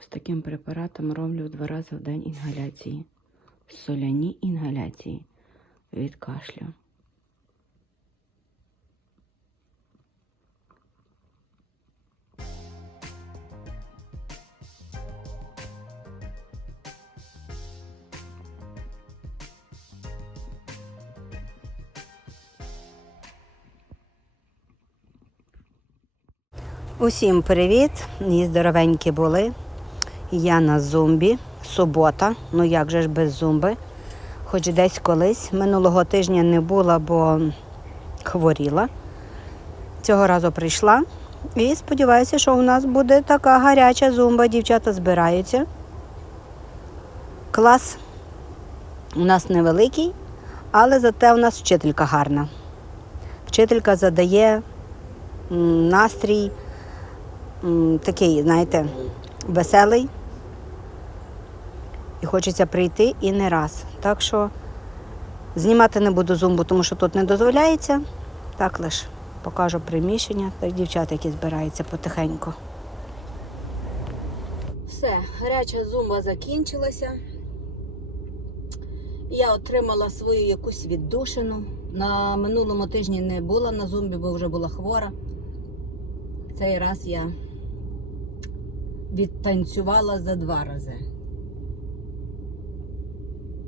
З таким препаратом роблю два рази в день інгаляції. Соляні інгаляції від кашлю. Усім привіт! І здоровенькі були. Я на зумбі. Субота. Ну як же ж без зумби? Хоч десь колись. Минулого тижня не була, бо хворіла. Цього разу прийшла. І сподіваюся, що у нас буде така гаряча зумба. Дівчата збираються. Клас. У нас невеликий, але зате у нас вчителька гарна. Вчителька задає настрій такий, знаєте, веселий. І хочеться прийти і не раз. Так що знімати не буду зумбу, тому що тут не дозволяється. Так лиш покажу приміщення, так дівчата, які збираються потихеньку. Все, гаряча зумба закінчилася. Я отримала свою якусь віддушину. На минулому тижні не була на зумбі, бо вже була хвора. Цей раз я відтанцювала за два рази.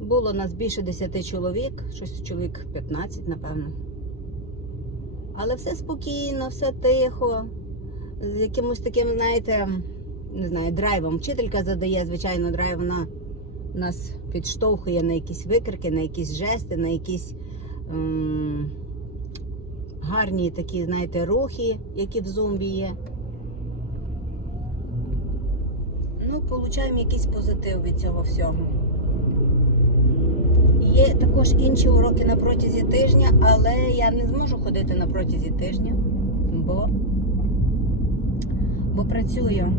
Було нас більше 10 чоловік, щось чоловік 15, напевно. Але все спокійно, все тихо, з якимось таким, знаєте, не знаю, драйвом. Вчителька задає, звичайно, драйв, вона нас підштовхує на якісь викрики, на якісь жести, на якісь ем, гарні такі, знаєте, рухи, які в зумбі є. Ну, получаємо якийсь позитив від цього всього. Є також інші уроки на протязі тижня, але я не зможу ходити на протязі тижня, бо, бо працюю.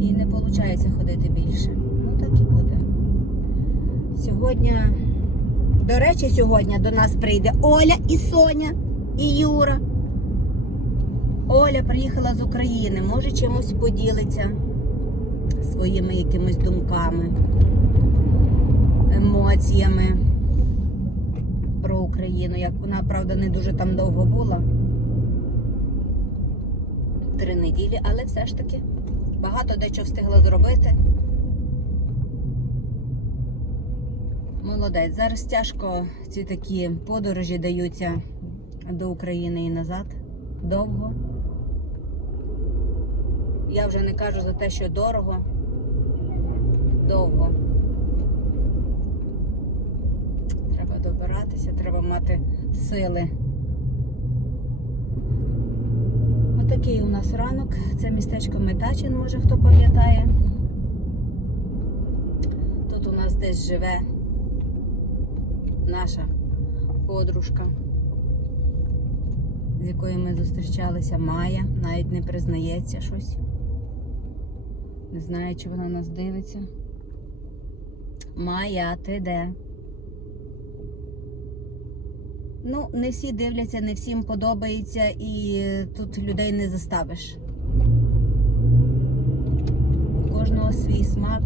І не виходить ходити більше. Ну так і буде. Сьогодні, до речі, сьогодні до нас прийде Оля і Соня і Юра. Оля приїхала з України, може чимось поділиться своїми якимись думками, емоціями про Україну. Як вона, правда, не дуже там довго була. Три неділі, але все ж таки багато дечого встигла зробити. Молодець. Зараз тяжко ці такі подорожі даються до України і назад. Довго. Я вже не кажу за те, що дорого. Довго. Треба добиратися, треба мати сили. Отакий у нас ранок. Це містечко Метачин, може хто пам'ятає. Тут у нас десь живе наша подружка, з якою ми зустрічалися Майя, навіть не признається щось. Не знаю, чи вона нас дивиться. Майя, ти де? Ну, не всі дивляться, не всім подобається і тут людей не заставиш. У кожного свій смак,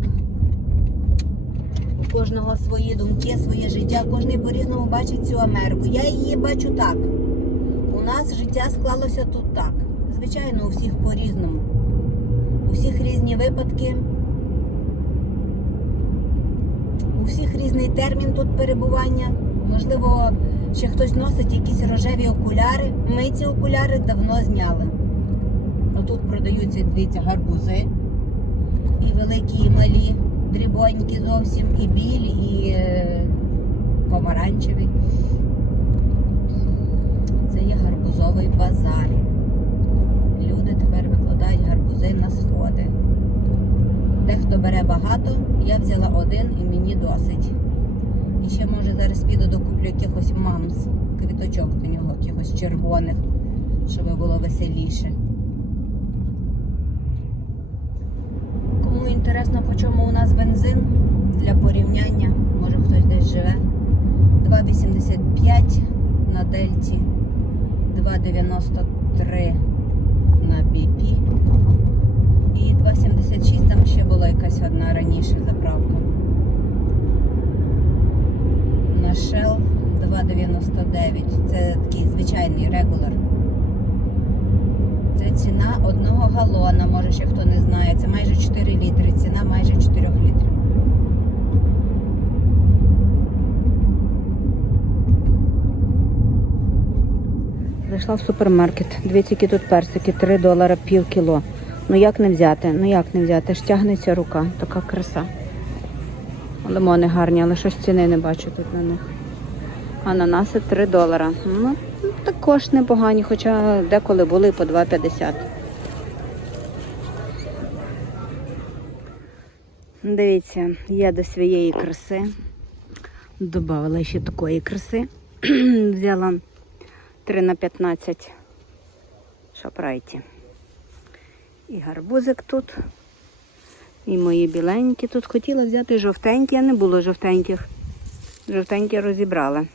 у кожного свої думки, своє життя, кожен по-різному бачить цю Америку. Я її бачу так. У нас життя склалося тут так. Звичайно, у всіх по-різному. Всіх різні випадки. У всіх різний термін тут перебування. Можливо, ще хтось носить якісь рожеві окуляри. Ми ці окуляри давно зняли. Отут продаються, дивіться, гарбузи. І великі, і малі, дрібонькі зовсім, і білі, і е, помаранчеві. Це є гарбузовий базар. Люди тепер викладають гарбузи на сходи. Дехто бере багато, я взяла один і мені досить. І ще може зараз піду докуплю якихось мамс, квіточок до нього, якихось червоних, щоб було веселіше. Кому інтересно, по чому у нас бензин для порівняння, може хтось десь живе. 2,85 на дельті, 2,93 на BP. І 2,76 там ще була якась одна раніше заправка. На Shell 2,99. Це такий звичайний регулер. Це ціна одного галона, може ще хто не знає. Це майже 4 літри. Ціна майже 4 Зайшла в супермаркет. Дивіться, які тут персики, 3 долара пів кіло. Ну як не взяти? Ну як не взяти? Аж тягнеться рука, така краса. Лимони гарні, але щось ціни не бачу тут на них. Ананаси 3 долара. Ну, також непогані, хоча деколи були по 2,50. Дивіться, я до своєї краси додавала ще такої краси. Взяла 3 на 15 шапрайті. І гарбузик тут. І мої біленькі тут хотіла взяти жовтенькі, а не було жовтеньких. Жовтенькі розібрала.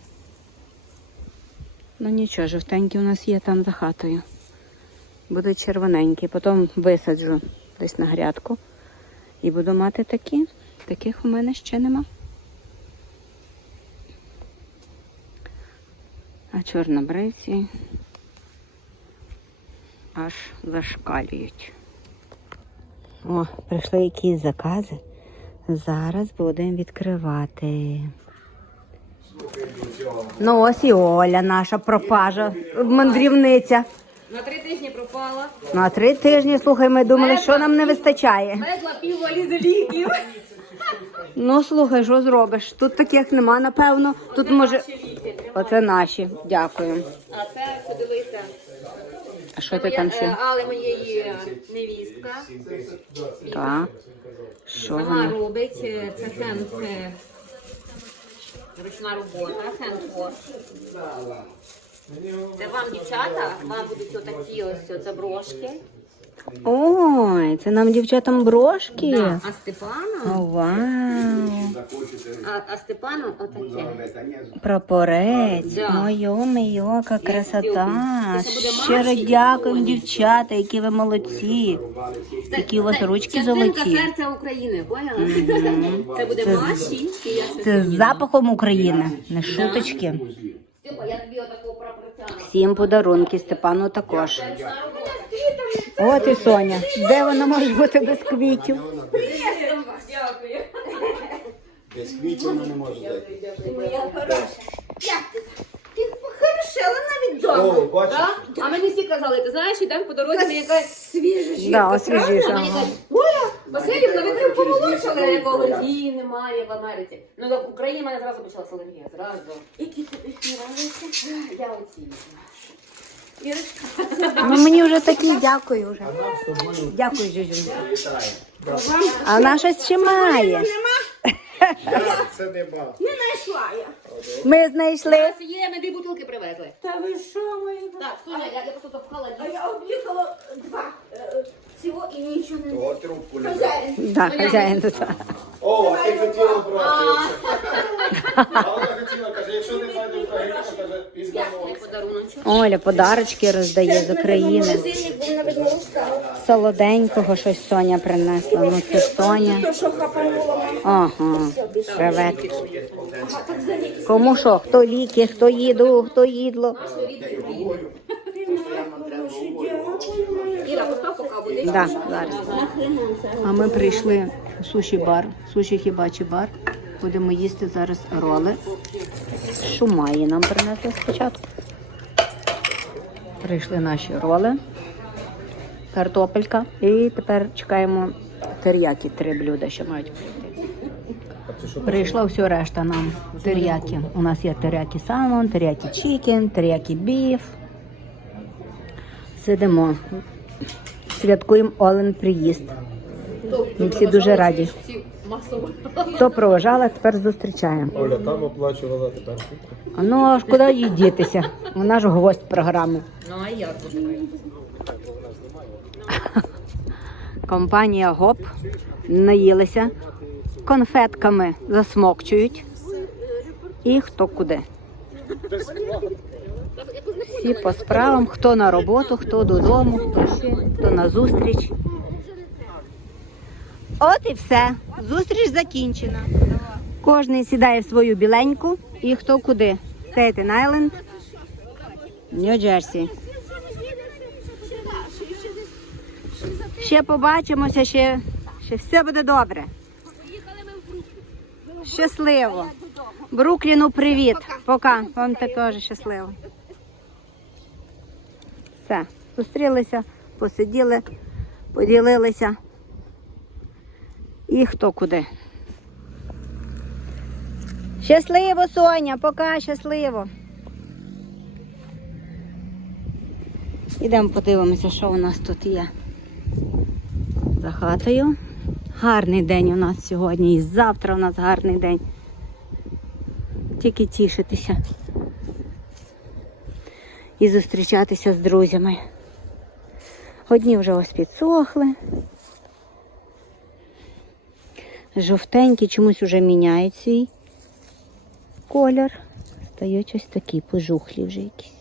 Ну нічого, жовтенькі у нас є там за хатою. Будуть червоненькі. Потім висаджу десь на грядку. І буду мати такі. Таких у мене ще нема. А чорнобривці аж зашкалюють. О, прийшли якісь закази. Зараз будемо відкривати. Ну ось і Оля, наша пропажа, мандрівниця. На три тижні пропала. На три тижні, слухай, ми думали, що нам не вистачає. Везла пів валізи ліків. Ну слухай, що зробиш? Тут таких нема, напевно. Тут може. Оце наші. Дякую. А це подивися. А що ти там е, ще? Але моєї е, невістка. Так. Що вона? робить. е, Це хенд. е, Ручна робота, хендворк. Це вам, дівчата, вам будуть отакі ось оце брошки. Ой, це нам дівчатам брошки. Да. А Степану, О, вау. а, а Степану отаке. Прапорець. Да. Ой, яка красота. Щиро дякую, дівчата, які ви молодці. Які у вас Це ручки золоті. серця України, поняла? Це буде Маші, Це з запахом України, не шуточки. Степа, я тобі отакого прапорця. Всім подарунки, Степану також. От і Соня. Де вона може бути без квітів? Дякую. Без квітів вона не може зайти. Ти похорошела навіть дома. О, бачиш? А мені всі казали, ти знаєш, ідемо по дорозі, мені кажуть, Свіжа Да, жінка, освіжиш. правда? мені кажуть, Оля, Василівна, помолодшали, алергії немає в Америці. Ну, в Україні в мене зразу почалася алергія, зразу. Які тобі нравиться? Я оці. Ірочка, Ну мені вже такі дякую вже. Дякую, Жюжю. А наша ще має. Це нема. не знайшла я. Ми знайшли. нас є, ми дві бутилки привезли. Та ви що, мої? Так, Соня, я, я просто запхала А їх. я об'їхала два е, цього і нічого не Того трубку не Хазяїн. Да, хазяїн тут. О, а ти хотіла брати. А вона хотіла, каже, якщо не знайду прогріша, Оля подарочки роздає з України. Солоденького щось Соня принесла. Ну це Соня. Ага. Привет. Кому що? Хто ліки, хто їду, хто їдло. Да, зараз. А ми прийшли в суші бар, суші хібачі бар. Будемо їсти зараз роли. Шумаї нам принесли спочатку. Прийшли наші роли, картопелька. І тепер чекаємо тер'які, три блюда, що мають прийти. Прийшло все решта нам. Тер'які. У нас є тер'які салмон, тер'які чікен, тер'які біф. Сидимо, святкуємо Олен приїзд. Ми всі дуже раді. Масово. Хто проважала, тепер зустрічаємо. Оля там оплачувала тепер. А ну аж куди їй дітися? Вона ж гвоздь програми. Ну, а буде? Компанія ГОП наїлися, конфетками засмокчують. І хто куди. Всі по справам, хто на роботу, хто додому, хто ще, хто на зустріч. От і все. Зустріч закінчена. Кожний сідає в свою біленьку і хто куди. Стейтен Айленд, Нью-Джерсі. Ще побачимося, ще, ще все буде добре. Щасливо. Брукліну привіт. Пока. Вам також щасливо. Все. Зустрілися, посиділи, поділилися. І хто куди. Щасливо, Соня, пока щасливо. Ідемо подивимося, що у нас тут є за хатою. Гарний день у нас сьогодні і завтра у нас гарний день. Тільки тішитися і зустрічатися з друзями. Одні вже ось підсохли. Жовтенькі чомусь вже міняють свій колір. Стають ось такі пожухлі вже якісь.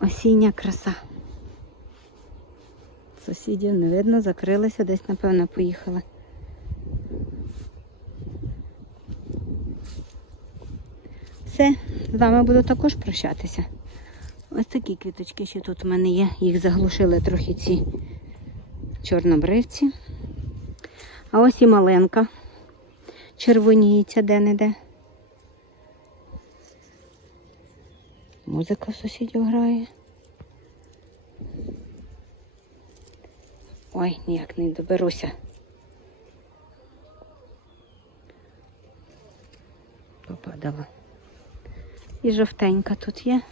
Осіння краса. Сусідів не видно, закрилися, десь, напевно, поїхали. Все, з вами буду також прощатися. Ось такі квіточки ще тут у мене є. Їх заглушили трохи ці чорнобривці. А ось і маленька. Червоніється де-не-де. Музика сусідів грає. Ой, ніяк не доберуся. Попадала. І жовтенька тут є.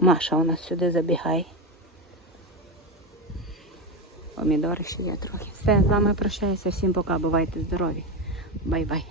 Маша у нас сюди забігає. Помідори ще є трохи. Все, з вами прощаюся. Всім пока. Бувайте здорові. Бай-бай.